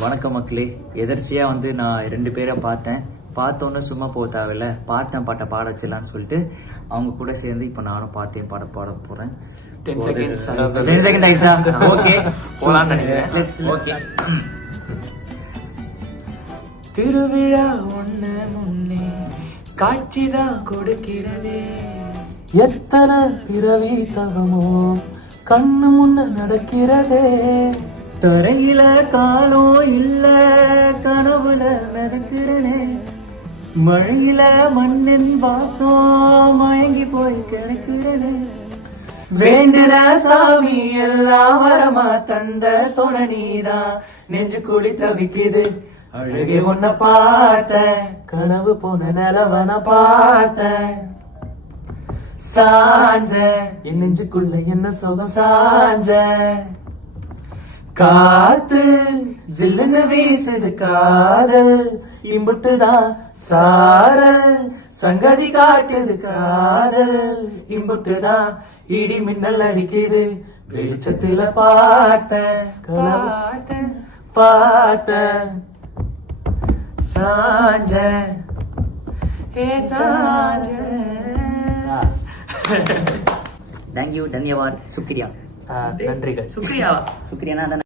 வணக்கம் மக்களே. எதர்ச்சியாக வந்து நான் 2 பேரை பார்த்தோன்னே சும்மா போக தேவையில்ல, பாட்டை பாட வச்சிடலான்னு சொல்லிட்டு அவங்க கூட சேர்ந்து இப்போ நானும் பாட போகிறேன். 10 seconds ஆயிடுச்சா? ஓகே, போலான்னு நினைக்கிறேன். ஓகே. திருவிழா ஒண்ணு முன்னே காட்சிதான் கொடுக்கிறதே, எத்தனை பிறவி தவமோ கண்ணு முன்ன நடக்கிறதே, தரையில காலம் இல்ல கனவுல மிதக்கிறனே, மழையில மண்ணின் வாசம் மயங்கி போய் கிடக்கிறனே, வேண்டுன சாமி எல்லாம் வரமா தந்த துணை நீதான், நெஞ்சு குழி தவிக்குது அழகே உன்னை பார்த்த, கனவு போன நிலவன பார்த்த, சாஞ்ச என் நெஞ்சுக்குள்ள என்ன சுகம் சாஞ்ச, காத்து ஜில்லுன்னு வீசுது காதல், இம்புட்டுதான் சாரல் சங்கதி காட்டுது காதல், இம்புட்டுதான் இடி மின்னல் அடிக்குது வெளிச்சத்துல பார்த்த சாஞ்ச சாஞ்ச. தேங்க்யூ, தன்யவாத், சுக்ரியா. நன்றிகள். சுக்ரியா சுக்ரியானா